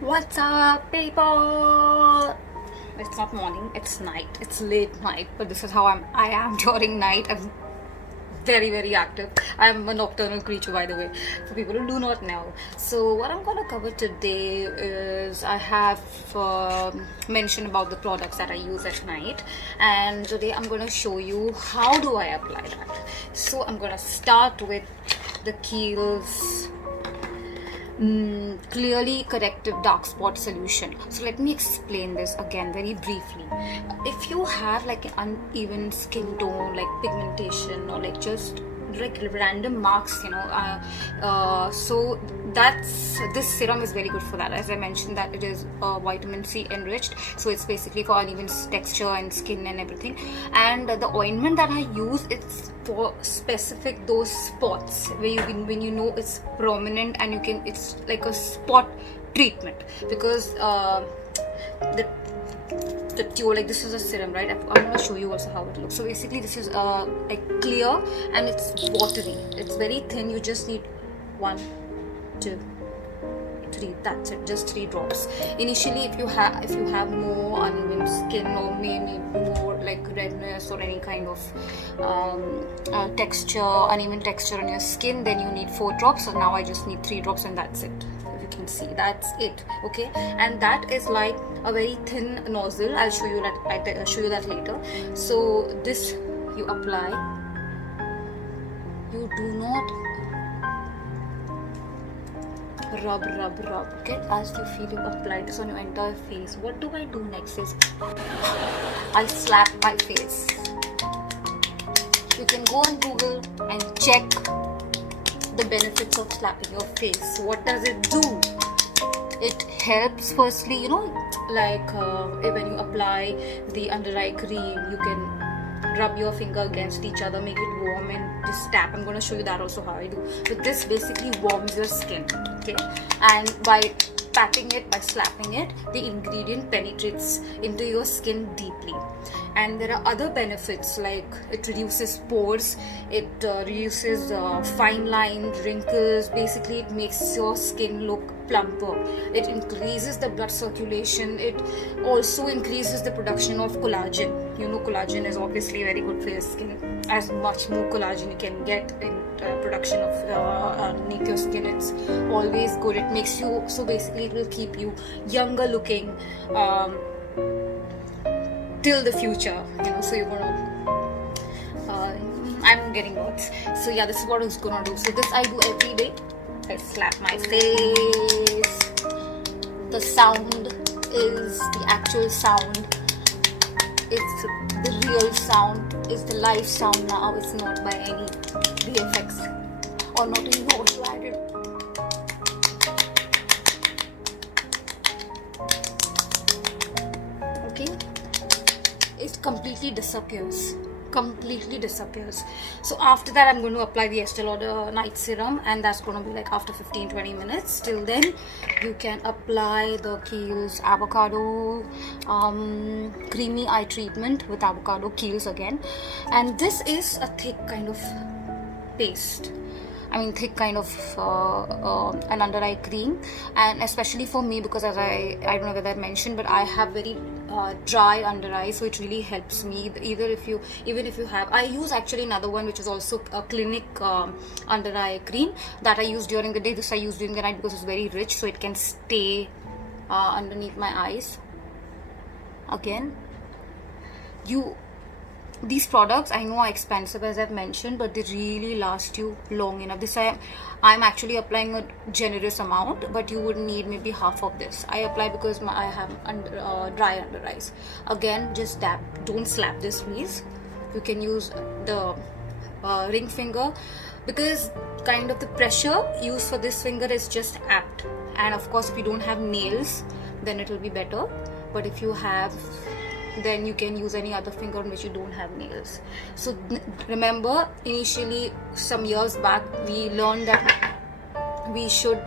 What's up, people? It's not morning, it's night. It's late night, but this is how I am during night. I'm very active. I'm a nocturnal creature, by the way, for people who do not know. So what I'm gonna cover today is I have mentioned about the products that I use at night, and today I'm gonna show you how do I apply that. So I'm gonna start with the Kiehl's clearly corrective dark spot solution. So let me explain this again very briefly. If you have like an uneven skin tone, like pigmentation, or like just like random marks, so this serum is very good for that. As I mentioned, that it is vitamin C enriched, so it's basically for uneven texture and skin and everything. And the ointment that I use, it's for specific those spots where when you know it's prominent, and it's like a spot treatment, because the tube, like this is a serum, right? I'm going to show you also how it looks. So basically this is like clear and it's watery. It's very thin. You just need 1, 2, 3. That's it. Just 3 drops. Initially, if you have more uneven skin, or maybe more like redness or any kind of uneven texture on your skin, then you need 4 drops. So now I just need 3 drops, and that's it. Can see that's it. Okay, and that is like a very thin nozzle. I'll show you that later. So this you apply. You do not rub. Okay, as you feel you apply this on your entire face. What do I do next is I'll slap my face. You can go on Google and check the benefits of slapping your face. So what does it do? It helps, firstly, like when you apply the under eye cream, you can rub your finger against each other, make it warm, and just tap. I'm going to show you that also how I do. But this basically warms your skin, okay? And by patting it, by slapping it, the ingredient penetrates into your skin deeply. And there are other benefits, like it reduces pores, it reduces fine lines, wrinkles. Basically, it makes your skin look plumper. It increases the blood circulation. It also increases the production of collagen. Collagen is obviously very good for your skin. As much more collagen you can get in production of underneath your skin, it's always good. It makes you, so basically it will keep you younger looking till the future, so you're gonna I'm getting words. So yeah, this is what it's gonna do. So this I do every day. I slap my face. The sound is the actual sound. It's the real sound. It's the live sound now. It's not by any VFX or not even audio added. Okay, it completely disappears. So after that, I'm going to apply the Estee Lauder night serum, and that's going to be like after 15-20 minutes. Till then, you can apply the Kiehl's avocado creamy eye treatment with avocado Kiehl's again. And this is a thick kind of paste. Thick kind of an under eye cream, and especially for me, because as I don't know whether I mentioned, but I have very dry under eye, so it really helps me. Even if you have, I use actually another one which is also a Clinique under eye cream that I use during the day. This I use during the night because it's very rich, so it can stay underneath my eyes. Again, these products I know are expensive, as I've mentioned, but they really last you long enough. This I'm actually applying a generous amount, but you would need maybe half of this. I apply because I have dry under eyes. Again, just dab. Don't slap this, please. You can use the ring finger, because kind of the pressure used for this finger is just apt. And of course, if you don't have nails, then it will be better. But if you have, then you can use any other finger on which you don't have nails. So remember, initially some years back, we learned that we should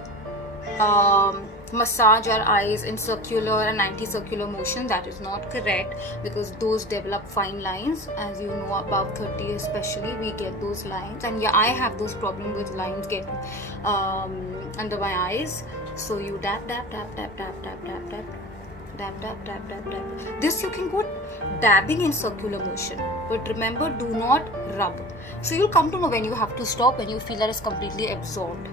massage our eyes in circular and anti-circular motion. That is not correct, because those develop fine lines. As you know, above 30 especially, we get those lines, and yeah, I have those problems with lines getting under my eyes. So you dab, dab, dab, dab, dab, dab, dab, dab, dab, dab, dab, dab, dab. This you can go dabbing in circular motion, but remember, do not rub. So you'll come to know when you have to stop, when you feel that it's completely absorbed.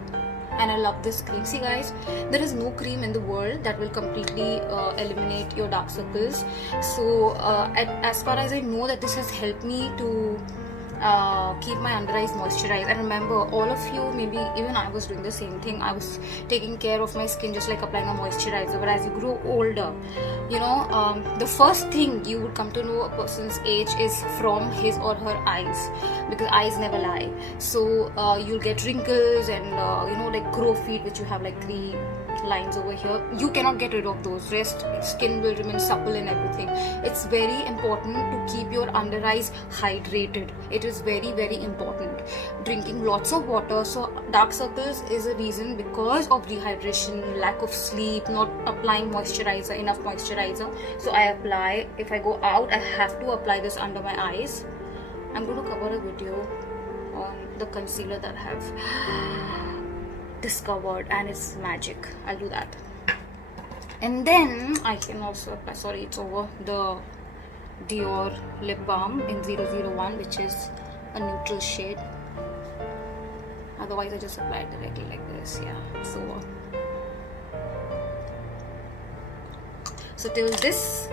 And I love this cream. See guys, there is no cream in the world that will completely eliminate your dark circles. So as far as I know, that this has helped me to keep my under eyes moisturized. And remember, all of you, maybe even I was doing the same thing. I was taking care of my skin just like applying a moisturizer. But as you grow older, you know, the first thing you would come to know a person's age is from his or her eyes, because eyes never lie. So you'll get wrinkles and you know, like grow feet, which you have like 3 lines over here. You cannot get rid of those. Rest skin will remain supple and everything. It's very important to keep your under eyes hydrated. It is very, very important. Drinking lots of water. So dark circles is a reason because of dehydration, lack of sleep, not applying moisturizer, enough moisturizer. So I apply, if I go out, I have to apply this under my eyes. I'm going to cover a video on the concealer that I have discovered, and it's magic. I'll do that. And then I can also apply, sorry, it's over, the Dior lip balm in 001, which is a neutral shade. Otherwise I just apply it directly like this. Yeah, it's over. So till this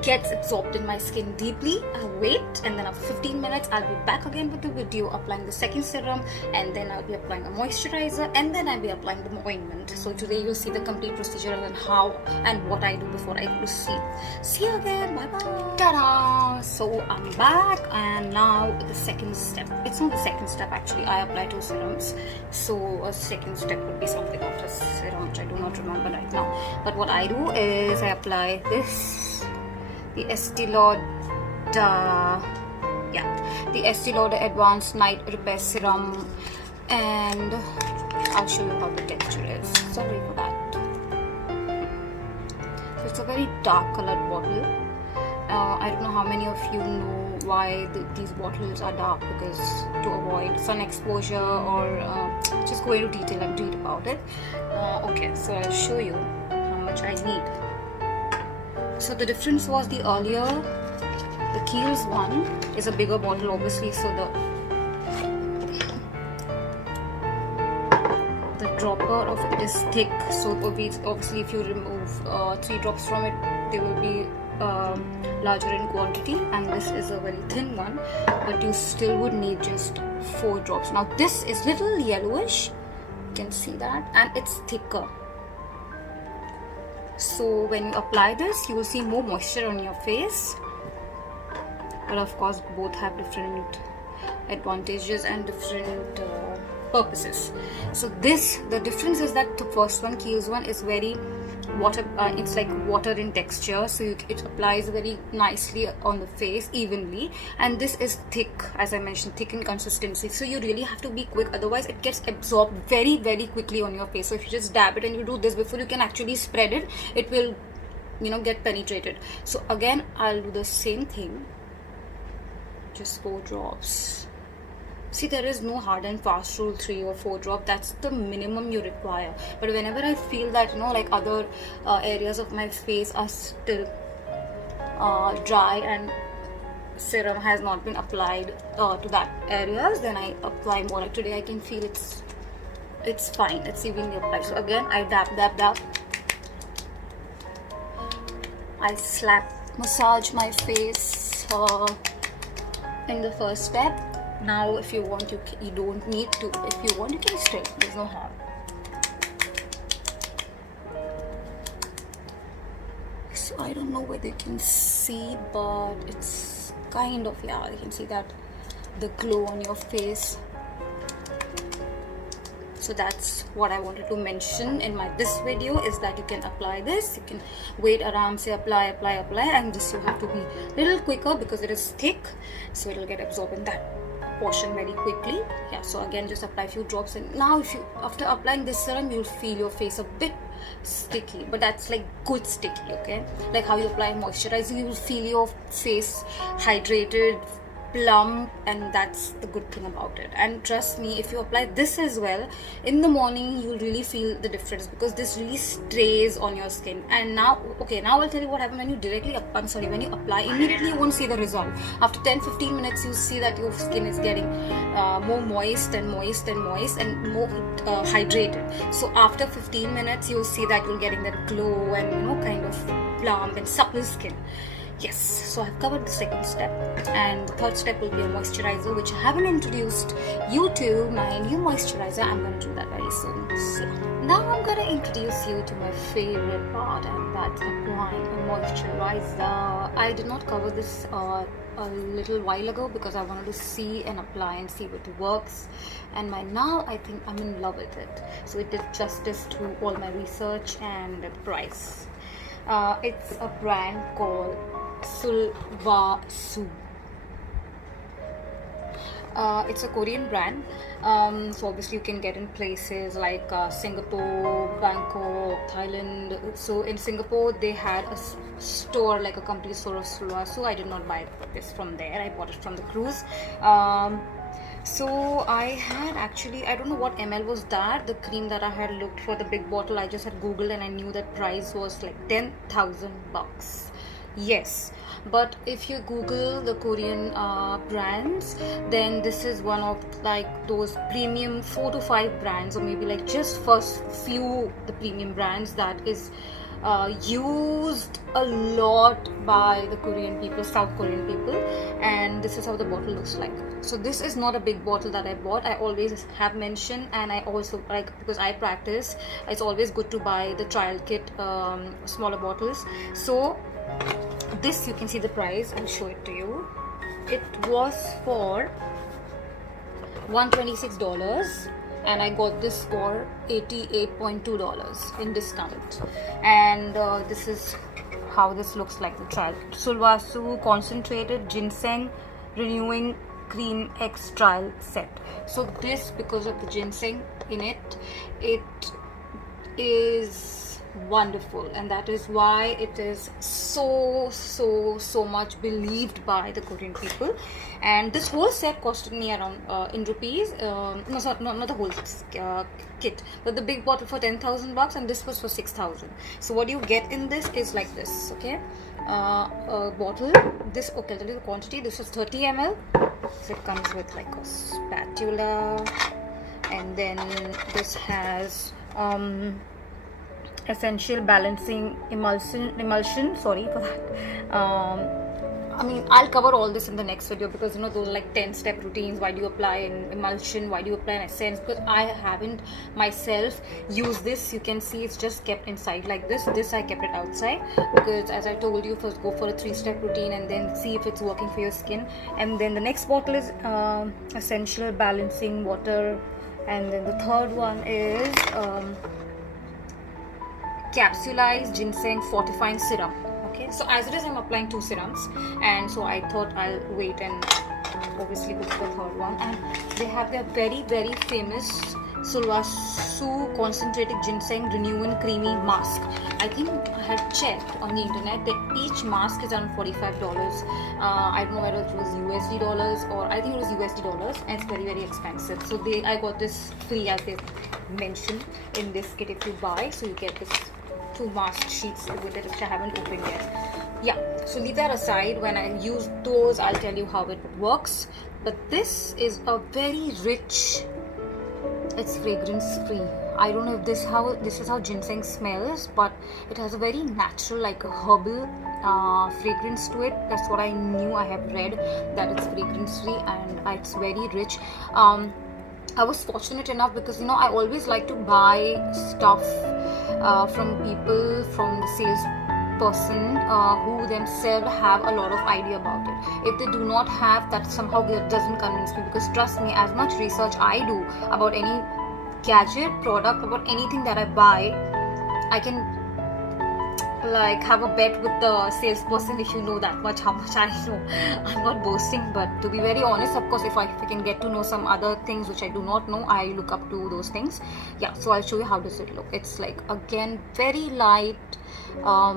gets absorbed in my skin deeply, I'll wait, and then after 15 minutes I'll be back again with the video applying the second serum, and then I'll be applying a moisturizer, and then I'll be applying the ointment. So today you'll see the complete procedure and how and what I do before I go to sleep. See you again. Bye bye. Ta-da! So I'm back, and now the second step. It's not the second step actually. I apply 2 serums. So a second step would be something after serum, which I do not remember right now. But what I do is I apply this, the Estee Lauder, the Estee Lauder Advanced Night Repair Serum, and I'll show you how the texture is. Sorry for that. So it's a very dark colored bottle. I don't know how many of you know why these bottles are dark, because to avoid sun exposure, or just go into detail and read about it. Okay, so I'll show you how much I need. So the difference was, the earlier, the Kiehl's one is a bigger bottle obviously, so the dropper of it is thick. So obviously if you remove 3 drops from it, they will be larger in quantity, and this is a very thin one, but you still would need just 4 drops. Now this is little yellowish, you can see that, and it's thicker. So when you apply this, you will see more moisture on your face. But of course, both have different advantages and different purposes. So the difference is that the first one, Kiehl's one, is very water. It's like water in texture, so it applies very nicely on the face evenly. And this is thick, as I mentioned, thick in consistency. So you really have to be quick, otherwise it gets absorbed very, very quickly on your face. So if you just dab it and you do this before you can actually spread it, it will, you know, get penetrated. So again, I'll do the same thing. Just 4 drops. See, there is no hard and fast rule 3 or 4 drop. That's the minimum you require. But whenever I feel that, you know, like other areas of my face are still dry and serum has not been applied to that areas, then I apply more. Like today I can feel it's fine, it's evenly applied. So again, I dab. I massage my face in the first step. Now if you want, you don't need to. If you want, you can stay. There's no harm. So I don't know whether you can see, but it's kind of, yeah, you can see that the glow on your face. So that's what I wanted to mention in this video, is that you can apply this, you can wait around, say apply, and just you have to be a little quicker because it is thick, so it will get absorbed in that portion very quickly. Yeah, so again, just apply a few drops, and now after applying this serum, you'll feel your face a bit sticky, but that's like good sticky, okay? Like how you apply moisturizer, you will feel your face hydrated, plump, and that's the good thing about it. And trust me, if you apply this as well in the morning, you'll really feel the difference, because this really stays on your skin. And now I'll tell you what happens when you when you apply. Immediately you won't see the result. After 10-15 minutes, you see that your skin is getting more moist and more hydrated. So after 15 minutes, you'll see that you're getting that glow and kind of plump and supple skin. Yes, so I've covered the second step, and the third step will be a moisturizer, which I haven't introduced you to my new moisturizer. I'm going to do that very soon. So now I'm going to introduce you to my favorite part, and that's applying a moisturizer. I did not cover this a little while ago because I wanted to see and apply and see what works, and by now I think I'm in love with it. So it did justice to all my research and the price. It's a brand called Sulwhasoo. It's a Korean brand, so obviously you can get in places like Singapore, Bangkok, Thailand. So in Singapore they had a store, like a complete store of Sulwhasoo. I did not buy this from there, I bought it from the cruise. So I had actually, I don't know what ml was that, the cream that I had looked for, the big bottle. I just had googled and I knew that price was like 10,000 bucks. Yes, but if you google the Korean brands, then this is one of like those premium 4 to 5 brands, or maybe like just first few the premium brands that is used a lot by the Korean people, South Korean people. And this is how the bottle looks like. So this is not a big bottle that I bought. I always have mentioned, and I also like, because I practice, it's always good to buy the trial kit, smaller bottles. So this, you can see the price, I'll show it to you. It was for $126, and I got this for $88.2 in discount. And this is how this looks like, the trial. Sulwhasoo Concentrated Ginseng Renewing Cream X Trial Set. So this, because of the ginseng in it, it is wonderful, and that is why it is so much believed by the Korean people. And this whole set costed me around in rupees, not the whole kit, but the big bottle for 10,000 bucks, and this was for 6,000. So what you get in this is like this, okay, a bottle. This, okay, I'll tell you the quantity. This is 30 ml. So it comes with like a spatula, and then this has essential balancing emulsion, sorry for that. I mean, I'll cover all this in the next video, because those are like 10-step routines. Why do you apply an emulsion, why do you apply an essence? Because I haven't myself used this. You can see it's just kept inside like this. This I kept it outside, because as I told you, first go for a 3-step routine and then see if it's working for your skin. And then the next bottle is essential balancing water, and then the third one is capsulized ginseng fortifying serum. Okay, so as it is, I'm applying 2 serums, and so I thought I'll wait and obviously go for the third one. And they have their very famous Sulwhasoo Concentrated Ginseng Renewing Creamy Mask. I think I had checked on the internet that each mask is around $45. I don't know whether it was USD dollars, or I think it was USD dollars, and it's very expensive. So I got this free, as they mentioned in this kit, if you buy. So you get this 2 mask sheets with it, which I haven't opened yet. Yeah, so leave that aside. When I use those, I'll tell you how it works. But this is a very rich, it's fragrance free. I don't know if this is how ginseng smells, but it has a very natural, like a herbal fragrance to it. That's what I knew. I have read that it's fragrance free, and it's very rich. I was fortunate enough, because I always like to buy stuff from people, from the salesperson who themselves have a lot of idea about it. If they do not have, that somehow doesn't convince me, because trust me, as much research I do about any gadget, product, about anything that I buy, I can like have a bet with the salesperson if you know that much, how much I know. I'm not boasting, but to be very honest, of course, if I can get to know some other things which I do not know, I look up to those things. Yeah, so I'll show you how does it look. It's like, again, very light, I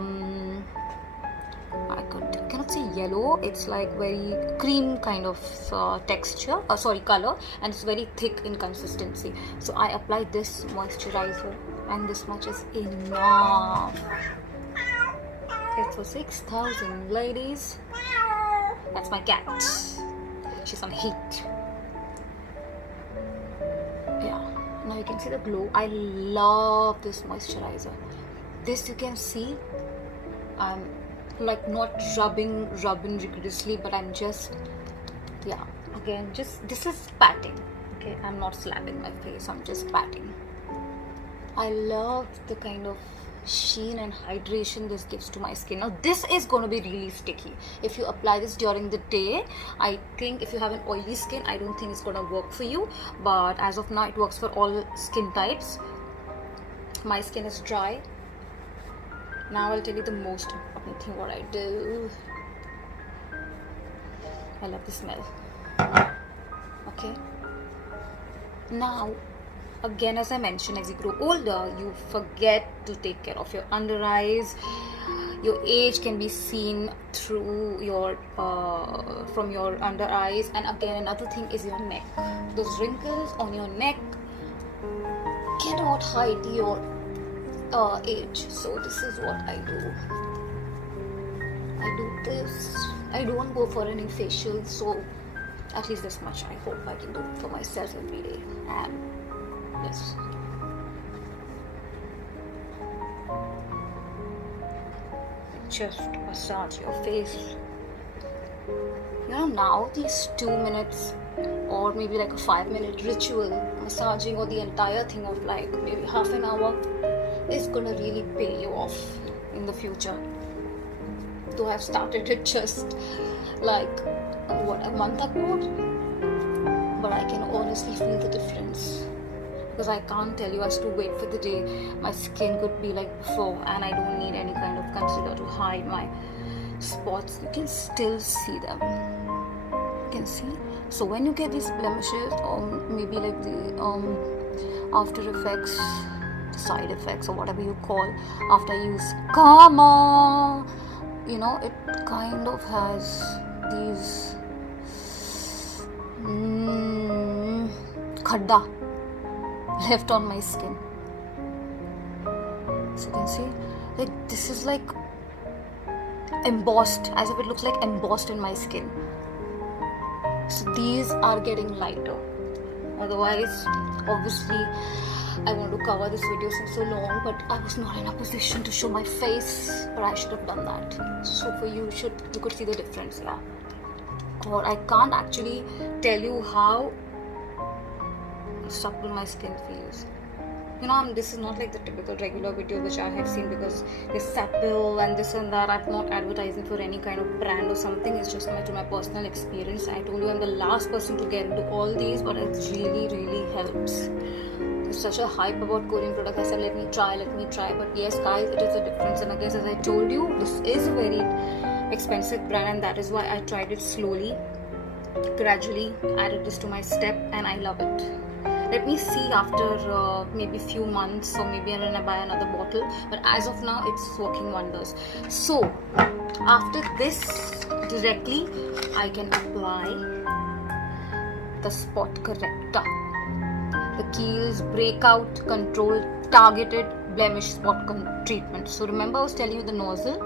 cannot say yellow. It's like very cream kind of color, and it's very thick in consistency. So I apply this moisturizer, and this much is enough. It's for 6,000, ladies. That's my cat. She's on heat. Yeah, now you can see the glow. I love this moisturizer. This you can see, I'm like not rubbing rigorously, but I'm just, yeah, again, just, this is patting. Okay, I'm not slapping my face, I'm just patting. I love the kind of sheen and hydration this gives to my skin. Now this is going to be really sticky if you apply this during the day. I think if you have an oily skin, I don't think it's going to work for you, but as of now it works for all skin types. My skin is dry. Now I'll tell you the most important thing what I do. I love the smell. Okay, now again, as I mentioned, as you grow older, you forget to take care of your under eyes. Your age can be seen through your from your under eyes. And again, another thing is your neck. Those wrinkles on your neck cannot hide your age. So this is what I do. I do this. I don't go for any facial, so at least this much I hope I can do for myself every day. And yes, just massage your face. You know, now these 2 minutes or maybe like a 5-minute ritual massaging, or the entire thing of like maybe half an hour, is gonna really pay you off in the future. Though I've started it just like a month ago, but I can honestly feel the difference. Because I can't tell you, as to wait for the day my skin could be like before, and I don't need any kind of concealer to hide my spots. You can still see them. You can see. So when you get these blemishes, or maybe like the after effects, the side effects, or whatever you call, after I use Kama, you know, it kind of has these khadda left on my skin. So you can see, like, this is like embossed, as if it looks like embossed in my skin. So these are getting lighter. Otherwise, obviously, I want to cover this video since so long, but I was not in a position to show my face, but I should have done that. So for you, you could see the difference, yeah. Or I can't actually tell you how supple my skin feels. You know, this is not like the typical regular video which I have seen, because this supple and this and that. I'm not advertising for any kind of brand or something. It's just my personal experience. I told you I'm the last person to get into all these, but it really helps. There's such a hype about Korean products. I said let me try, but yes guys, it is a difference. And I guess, as I told you, this is a very expensive brand, and that is why I tried it slowly, gradually added this to my step, and I love it. Let me see after maybe few months, or maybe when I buy another bottle, but as of now it's working wonders. So after this, directly I can apply the spot corrector, the Kiehl's breakout control targeted blemish spot treatment. So remember I was telling you the nozzle,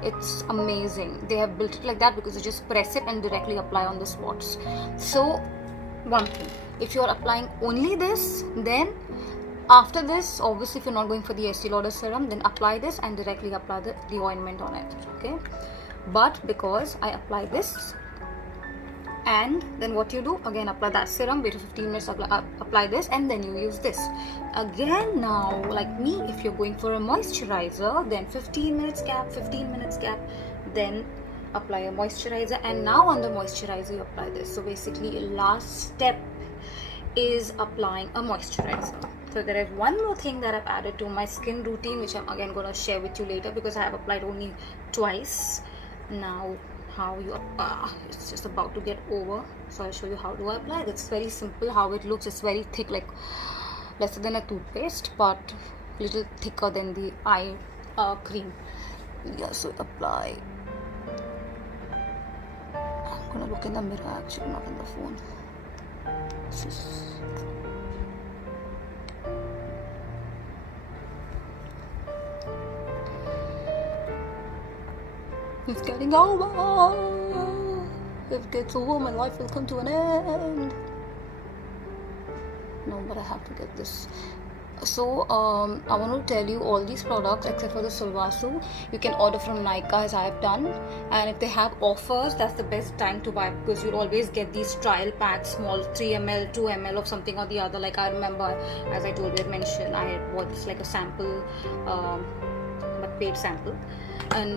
it's amazing. They have built it like that because you just press it and directly apply on the spots. So one thing, if you're applying only this, then after this, obviously if you're not going for the Estee Lauder serum, then apply this and directly apply the ointment on it, okay? But because I apply this, and then what you do, again apply that serum, wait for 15 minutes, apply this, and then you use this again. Now like me, if you're going for a moisturizer, then 15 minutes gap, then apply a moisturizer, and now on the moisturizer you apply this. So basically last step is applying a moisturizer. So there is one more thing that I've added to my skin routine, which I'm again going to share with you later, because I have applied only twice. Now how you it's just about to get over, so I'll show you how do I apply. It's very simple how it looks. It's very thick, like lesser than a toothpaste, but little thicker than the eye cream. Yeah, so apply gonna look in the mirror actually, not in the phone. It's getting over. If it gets over, my life will come to an end. No, but I have to get this. So I want to tell you all these products except for the Sulwhasoo you can order from Nykaa, as I have done, and if they have offers, that's the best time to buy, because you'll always get these trial packs, small 3 ml 2 ml of something or the other. Like I remember, as I told you, I mentioned I had bought this like a sample, but paid sample. And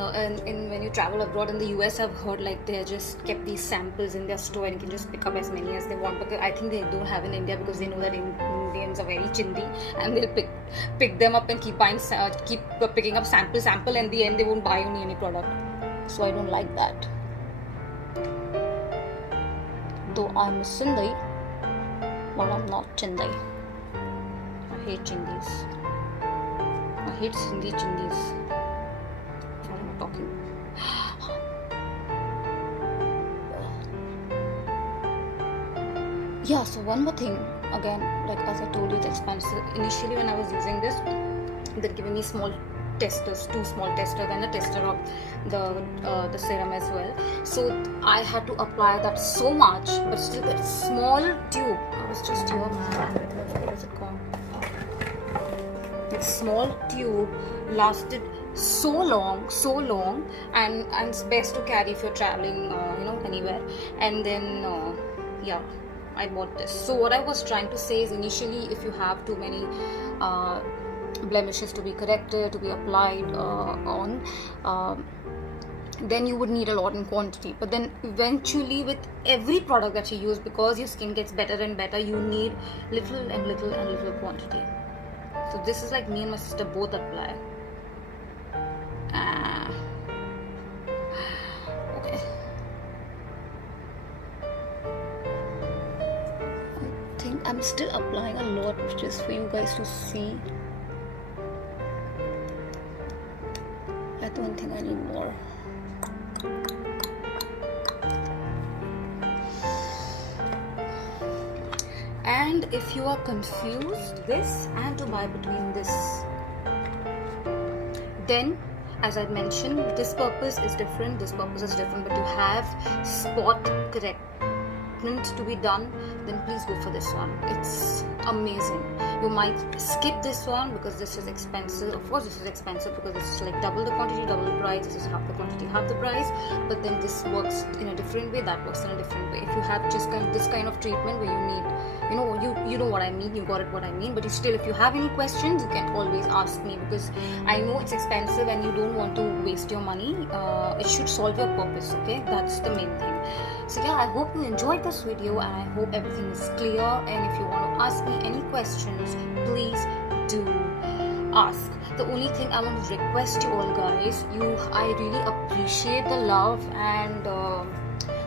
when you travel abroad in the US, I've heard like they just kept these samples in their store and you can just pick up as many as they want. But I think they don't have in India because they know that Indians are very chindi and they'll pick them up and keep picking up sample, and in the end they won't buy any product. So I don't like that. Though I'm a Sindhi, but I'm not Chindi. I hate Chindis. I hate Sindhi Chindis. Talking. Yeah, so one more thing, again, like as I told you, it's expensive. Initially when I was using this, they're giving me small testers, 2 small testers, and a tester of the serum as well. So I had to apply that so much, but still that small tube, I was just here, man, where is it gone? That small tube lasted so long, and it's best to carry if you're traveling anywhere. And then yeah, I bought this. So what I was trying to say is, initially if you have too many blemishes to be corrected, to be applied on, then you would need a lot in quantity. But then eventually with every product that you use, because your skin gets better and better, you need little quantity. So this is like me and my sister both apply. Okay. I think I'm still applying a lot, just for you guys to see. I don't think I need more. And if you are confused this and to buy between this, then as I mentioned, this purpose is different, this purpose is different, but you have spot correctment to be done, then please go for this one. It's amazing. You might skip this one because this is expensive. Of course this is expensive because this is like double the quantity, double the price. This is half the quantity, half the price. But then this works in a different way, that works in a different way. If you have just this kind of treatment where you need, you know what I mean, you got it what I mean. But still, if you have any questions, you can always ask me, because I know it's expensive and you don't want to waste your money. It should solve your purpose, okay? That's the main thing. So yeah, I hope you enjoyed this video and I hope everything is clear. And if you want to ask me any questions, please do ask. The only thing I want to request you all guys, I really appreciate the love and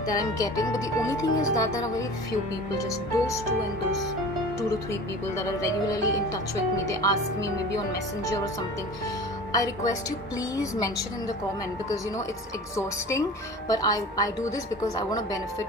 that I'm getting, but the only thing is that there are very few people, just those 2 and those 2 to 3 people that are regularly in touch with me. They ask me maybe on Messenger or something. I request you, please mention in the comment, because it's exhausting, but I do this because I want to benefit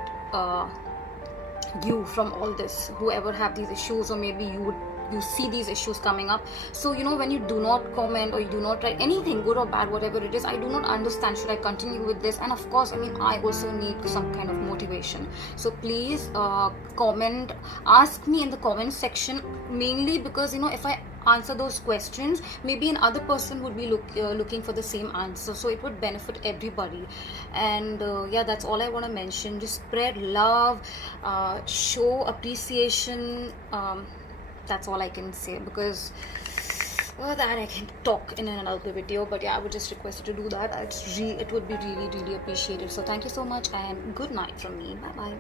you from all this, whoever have these issues, or maybe you see these issues coming up. So when you do not comment or you do not write anything, good or bad, whatever it is, I do not understand, should I continue with this? And of course, I also need some kind of motivation. So please comment, ask me in the comment section, mainly because if I answer those questions, maybe another person would be looking for the same answer, so it would benefit everybody. And yeah, that's all I want to mention. Just spread love, show appreciation. That's all I can say, because that I can talk in another video. But yeah, I would just request you to do that. It would be really appreciated. So thank you so much and good night from me. Bye bye.